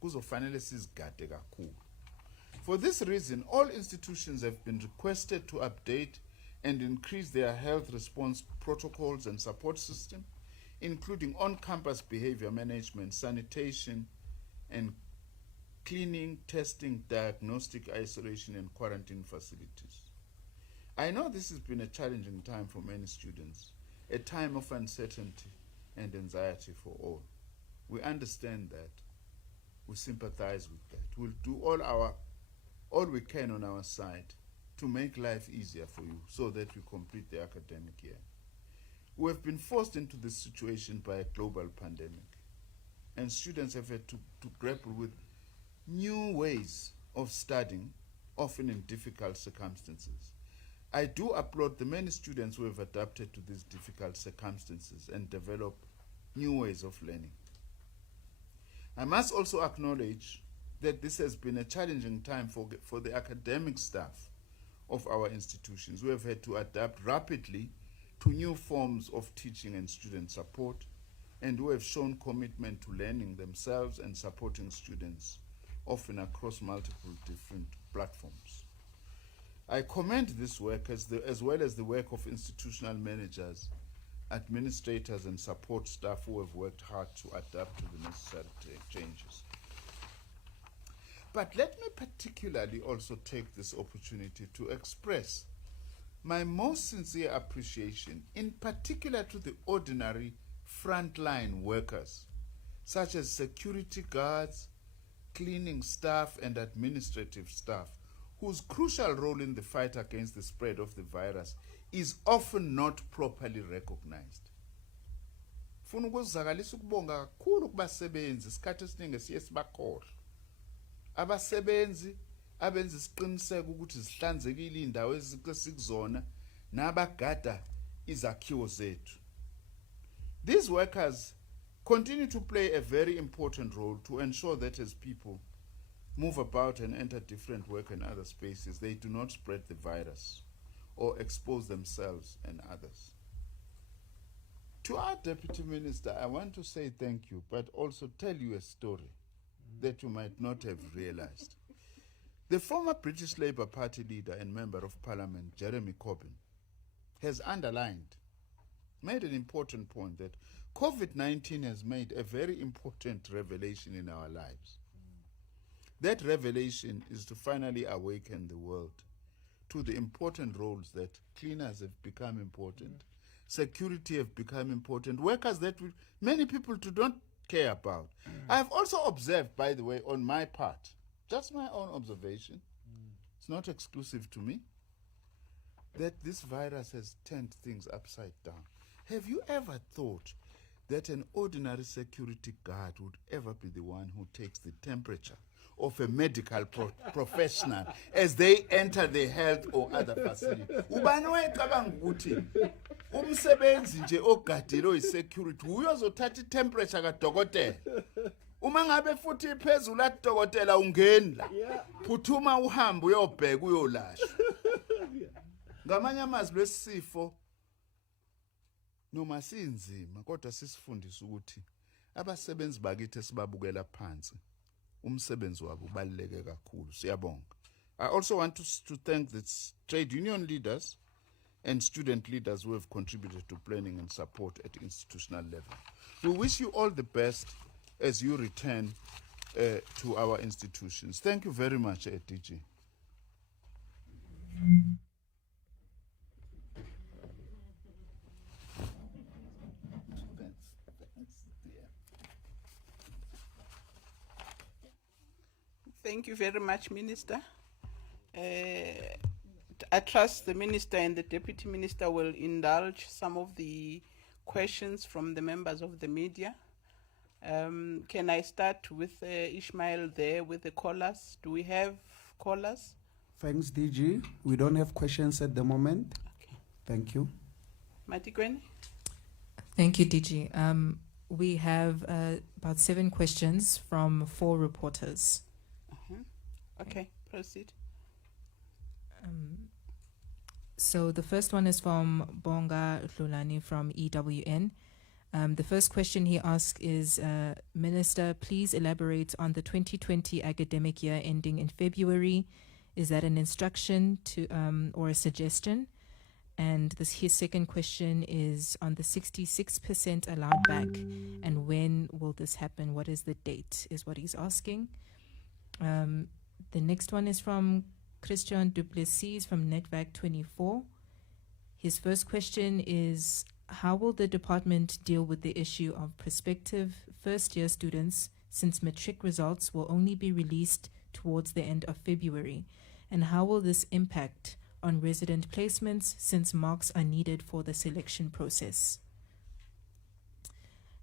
kuzofanele sizigade kakhulu. For this reason, all institutions have been requested to update and increase their health response protocols and support system, including on-campus behavior management, sanitation, and cleaning, testing, diagnostic, isolation, and quarantine facilities. I know this has been a challenging time for many students, a time of uncertainty and anxiety for all. We understand that. We sympathize with that. We'll do all we can on our side to make life easier for you so that you complete the academic year. We have been forced into this situation by a global pandemic, and students have had to grapple with new ways of studying, often in difficult circumstances. I do applaud the many students who have adapted to these difficult circumstances and develop new ways of learning. I must also acknowledge that this has been a challenging time for the academic staff of our institutions, who have had to adapt rapidly to new forms of teaching and student support, and who have shown commitment to learning themselves and supporting students, often across multiple different platforms. I commend this work as well as the work of institutional managers, administrators, and support staff who have worked hard to adapt to the necessary changes. But let me particularly also take this opportunity to express my most sincere appreciation, in particular to the ordinary frontline workers, such as security guards, cleaning staff, and administrative staff, whose crucial role in the fight against the spread of the virus is often not properly recognized. Funa ukuzakalisa ukubonga kakhulu kubasebenzi, isikhathi esiningi siye sibakhohlwa. Abasebenzi abenza isiqiniseko ukuthi zihlanzekile indawo esikuzona nabagada izakhiwo zethu. These workers continue to play a very important role to ensure that as people move about and enter different work and other spaces, they do not spread the virus or expose themselves and others. To our Deputy Minister, I want to say thank you, but also tell you a story that you might not have realized. The former British Labour Party leader and Member of Parliament, Jeremy Corbyn, has made an important point that COVID-19 has made a very important revelation in our lives. That revelation is to finally awaken the world to the important roles that cleaners have become important, security have become important, workers that many people do not care about. I have also observed, by the way, on my part, just my own observation, it's not exclusive to me, that this virus has turned things upside down. Have you ever thought that an ordinary security guard would ever be the one who takes the temperature of a medical professional as they enter the health or other facility? Ubani wayecabanga ukuthi umsebenzi nje ogadile oyisecurity uyozothatha itemperature kadokotela? Uma ngabe futhi iphezulu kadokotela ungeni la, phuthuma uhambe uyobheka uyolashwa. Ngamanye amazwi lesifo noma sinzima kodwa sisifundisa ukuthi abasebenzi bakithi esibabukela phansi umsebenzi wabo ubaluleke kakhulu. Siyabonga. I also want to thank the trade union leaders and student leaders who have contributed to planning and support at institutional level. We wish you all the best as you return to our institutions. Thank you very much, DG. Thank you very much, Minister. I trust the Minister and the Deputy Minister will indulge some of the questions from the members of the media. Can I start with Ishmael there with the callers? Do we have callers? Thanks, DG. We don't have questions at the moment. Okay. Thank you. Matikweni? Thank you, DG. We have about 7 questions from 4 reporters. Okay, proceed. So the first one is from Bonga Hlulani from EWN. The first question he asks is, Minister, please elaborate on the 2020 academic year ending in February. Is that an instruction to or a suggestion? And his second question is on the 66% allowed back, and when will this happen? What is the date, is what he's asking. The next one is from Christian Duplessis from Netvac 24. His first question is, how will the department deal with the issue of prospective first-year students, since matric results will only be released towards the end of February? And how will this impact on resident placements, since marks are needed for the selection process?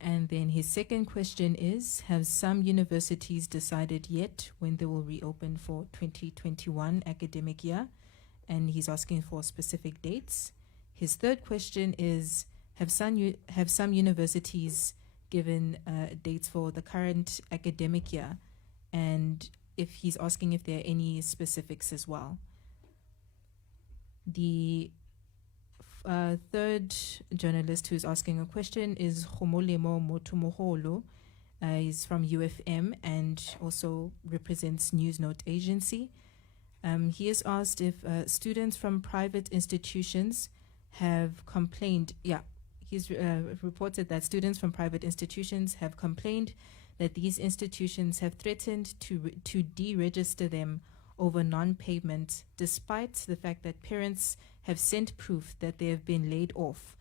And then his second question is, have some universities decided yet when they will reopen for 2021 academic year? And he's asking for specific dates. His third question is, have some universities given dates for the current academic year? And if he's asking if there are any specifics as well. The third journalist who's asking a question is Homolemo Motumoholo. He's from UFM and also represents Newsnote Agency. He has asked if students from private institutions have complained. He's reported that students from private institutions have complained that these institutions have threatened to deregister them over non-payment, despite the fact that parents have sent proof that they have been laid off,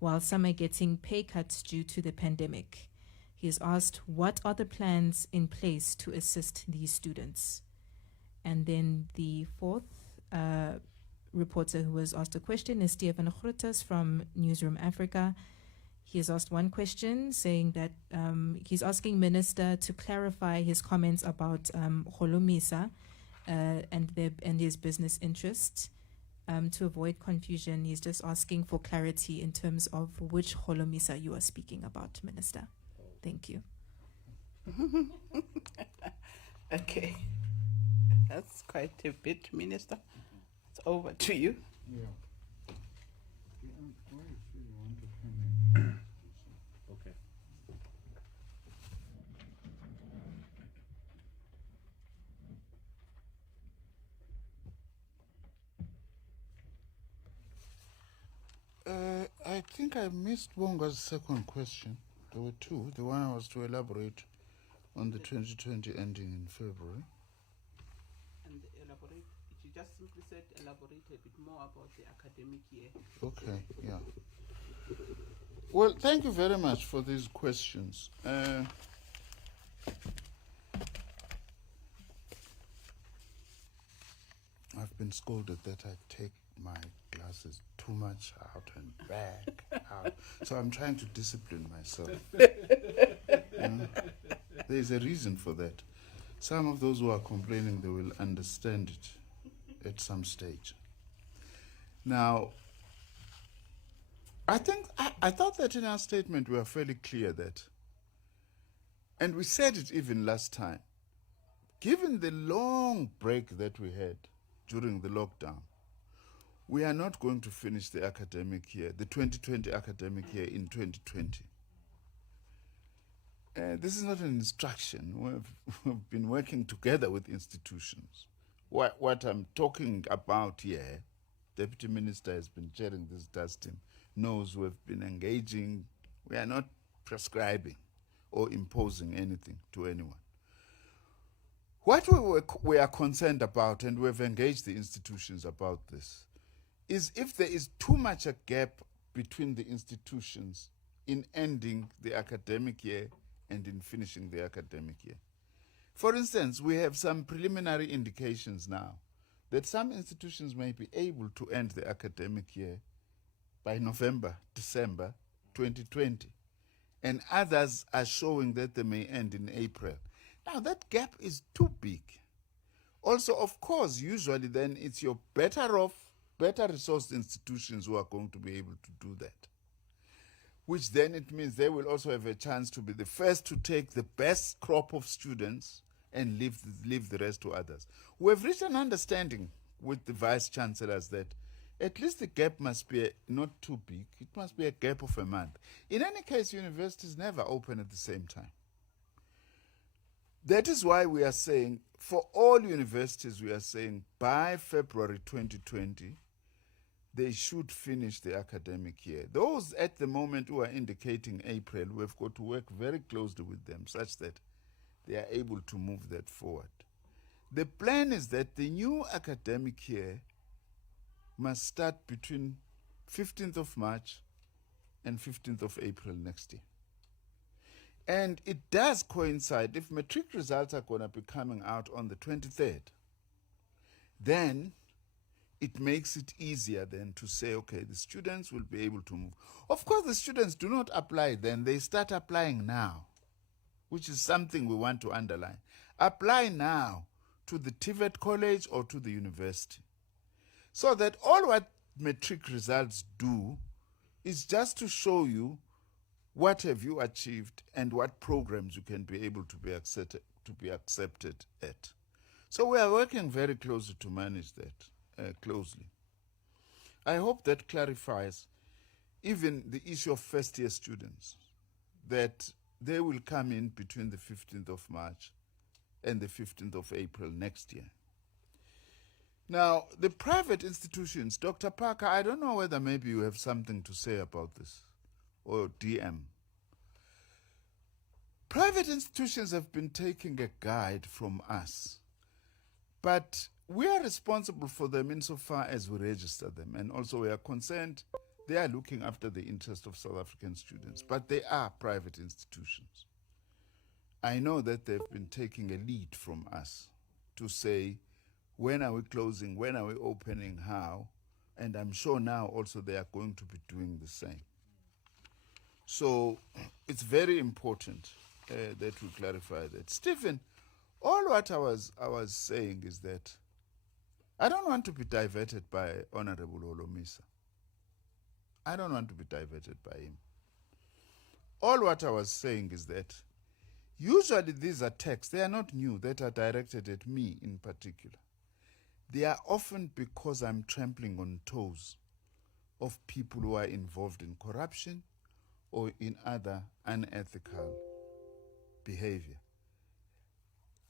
while some are getting pay cuts due to the pandemic. He has asked, what are the plans in place to assist these students? And then the fourth reporter who has asked a question is Stephen Grotas from Newsroom Africa. He has asked one question saying that he's asking Minister to clarify his comments about Holomisa and his business interests. To avoid confusion, he's just asking for clarity in terms of which Holomisa you are speaking about, Minister. Thank you. Okay. That's quite a bit, Minister. It's over to you. Yeah. Okay. I think I missed Bonga's second question. There were two. The one I was to elaborate on the 2020 ending in February. And elaborate. You just simply said elaborate a bit more about the academic year. Okay, yeah. Well, thank you very much for these questions. I've been scolded that I take my glasses too much out and back out. So I'm trying to discipline myself. There's a reason for that. Some of those who are complaining, they will understand it at some stage. Now, I thought that in our statement we were fairly clear that, and we said it even last time, given the long break that we had during the lockdown, we are not going to finish the academic year, the 2020 academic year in 2020. This is not an instruction. We've been working together with institutions. What I'm talking about here, Deputy Minister has been chairing this task team, knows we've been engaging. We are not prescribing or imposing anything to anyone. What we are concerned about, and we've engaged the institutions about this, is if there is too much a gap between the institutions in ending the academic year and in finishing the academic year. For instance, we have some preliminary indications now that some institutions may be able to end the academic year by November, December 2020, and others are showing that they may end in April. Now that gap is too big. Also, of course, usually then it's your better off, better resourced institutions who are going to be able to do that, which then it means they will also have a chance to be the first to take the best crop of students and leave the rest to others. We have reached an understanding with the vice chancellors that at least the gap must be not too big. It must be a gap of a month. In any case, universities never open at the same time. That is why we are saying, for all universities, we are saying by February 2020, they should finish the academic year. Those at the moment who are indicating April, we've got to work very closely with them such that they are able to move that forward. The plan is that the new academic year must start between 15th of March and 15th of April next year. And it does coincide, if matric results are going to be coming out on the 23rd, then it makes it easier then to say, okay, the students will be able to move. Of course, the students do not apply then, they start applying now, which is something we want to underline. Apply now to the TVET college or to the university. So that all what matric results do is just to show you what have you achieved and what programs you can be able to be accepted at. So we are working very closely to manage that closely. I hope that clarifies even the issue of first-year students, that they will come in between the 15th of March and the 15th of April next year. Now, the private institutions, Dr. Parker, I don't know whether maybe you have something to say about this, or DM. Private institutions have been taking a guide from us, but we are responsible for them insofar as we register them, and also we are concerned they are looking after the interest of South African students, but they are private institutions. I know that they've been taking a lead from us to say, when are we closing, when are we opening, how, and I'm sure now also they are going to be doing the same. So it's very important that we clarify that. Stephen, all what I was saying is that I don't want to be diverted by Honorable Holomisa. I don't want to be diverted by him. All what I was saying is that usually these attacks, they are not new, that are directed at me in particular. They are often because I'm trampling on toes of people who are involved in corruption or in other unethical behavior.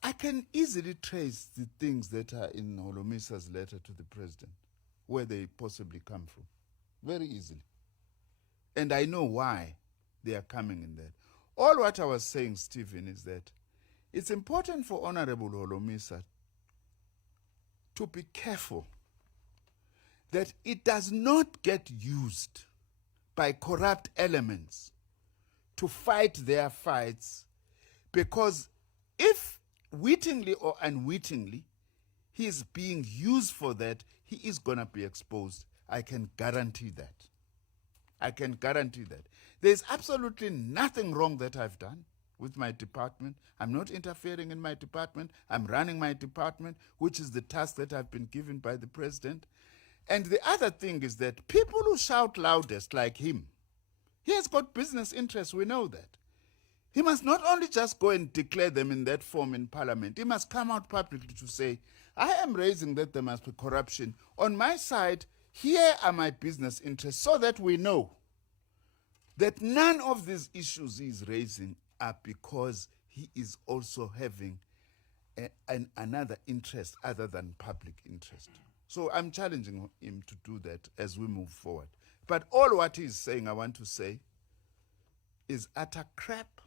I can easily trace the things that are in Holomisa's letter to the president, where they possibly come from, very easily. And I know why they are coming in that. All what I was saying, Stephen, is that it's important for Honorable Holomisa to be careful that it does not get used by corrupt elements to fight their fights, because if wittingly or unwittingly he is being used for that, he is going to be exposed. I can guarantee that. I can guarantee that. There's absolutely nothing wrong that I've done with my department. I'm not interfering in my department. I'm running my department, which is the task that I've been given by the president. And the other thing is that people who shout loudest like him, he has got business interests, we know that. He must not only just go and declare them in that form in parliament, he must come out publicly to say, I am raising that there must be corruption. On my side, here are my business interests, so that we know that none of these issues he is raising are because he is also having another interest other than public interest. So I'm challenging him to do that as we move forward. But all what he's saying, I want to say, is utter crap,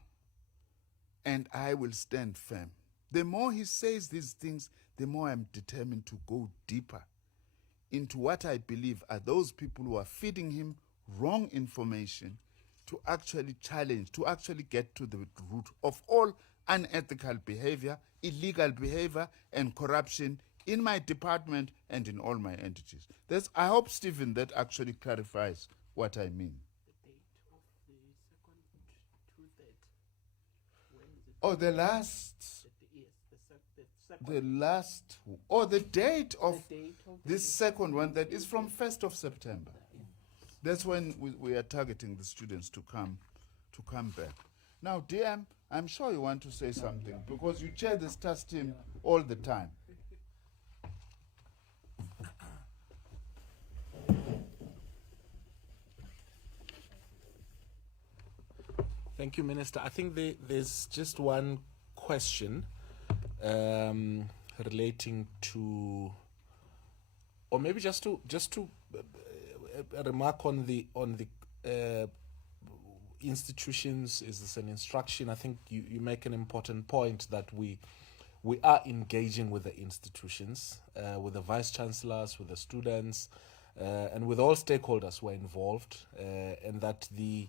and I will stand firm. The more he says these things, the more I'm determined to go deeper into what I believe are those people who are feeding him wrong information, to actually challenge, to actually get to the root of all unethical behavior, illegal behavior, and corruption in my department and in all my entities. I hope, Stephen, that actually clarifies what I mean. Oh, the date of this second one, that is from 1st of September. That's when we are targeting the students to come back. Now, DM, I'm sure you want to say something, because you chair this task team all the time. Thank you, Minister. I think there's just one question relating to, or maybe just to remark on the institutions. Is this an instruction? I think you make an important point that we are engaging with the institutions, with the vice chancellors, with the students, and with all stakeholders who are involved, and that the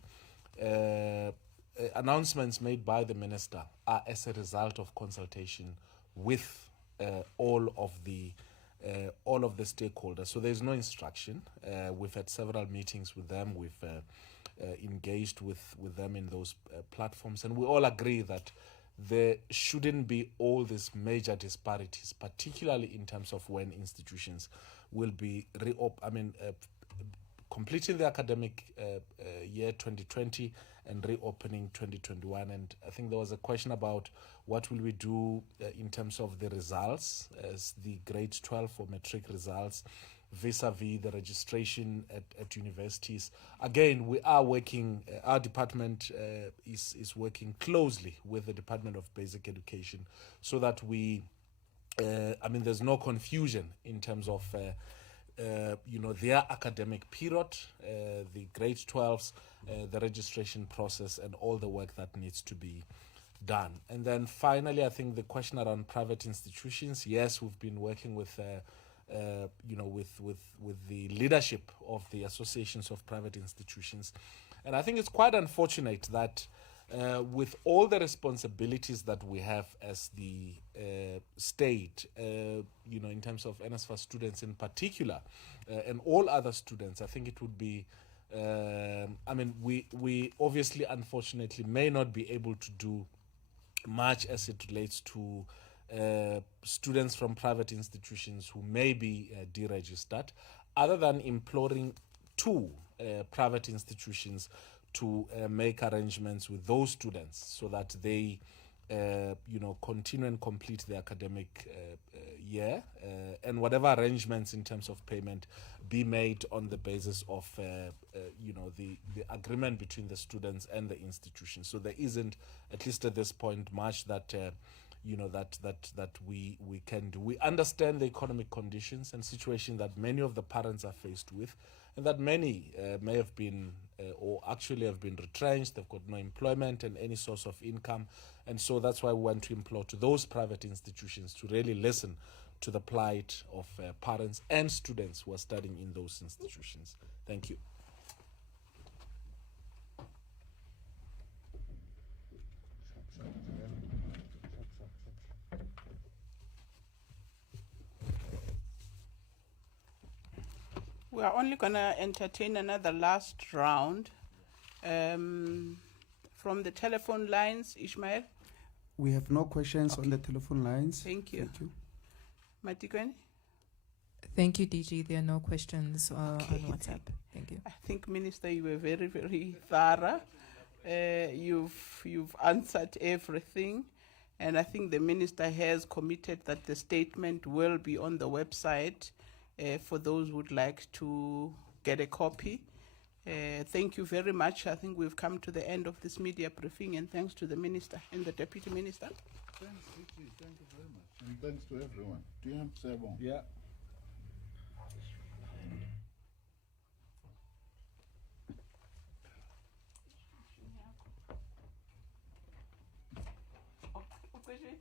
announcements made by the minister are as a result of consultation with all of the stakeholders. So there's no instruction. We've had several meetings with them. We've engaged with them in those platforms, and we all agree that there shouldn't be all these major disparities, particularly in terms of when institutions will be completing the academic year 2020 and reopening 2021. And I think there was a question about what will we do in terms of the results, as the grade 12 or matric results vis-a-vis the registration at universities. Again, we are working, our department is working closely with the Department of Basic Education so that there's no confusion in terms of their academic period, the grade 12s, the registration process, and all the work that needs to be done. And then finally, I think the question around private institutions. Yes, we've been working with the leadership of the associations of private institutions, and I think it's quite unfortunate that with all the responsibilities that we have as the state, in terms of NSFAS students in particular, and all other students, I think it would be, we obviously, unfortunately, may not be able to do much as it relates to students from private institutions who may be deregistered, other than imploring two private institutions to make arrangements with those students so that they continue and complete the academic year, and whatever arrangements in terms of payment be made on the basis of the agreement between the students and the institution. So there isn't, at least at this point, much that that we can do. We understand the economic conditions and situation that many of the parents are faced with, and that many may have been or actually have been retrenched. They've got no employment and any source of income, and so that's why we want to implore to those private institutions to really listen to the plight of parents and students who are studying in those institutions. Thank you. We are only going to entertain another last round. From the telephone lines, Ishmael. We have no questions on the telephone lines. Thank you. Thank you. Matikweni? Thank you, DG. There are no questions on WhatsApp. Thank you. I think, Minister, you were very, very thorough. You've answered everything. And I think the Minister has committed that the statement will be on the website for those who would like to get a copy. Thank you very much. I think we've come to the end of this media briefing, and thanks to the Minister and the Deputy Minister. Thanks, Vicky. Thank you very much. And thanks to everyone. Do you have to say more? Yeah. Okay.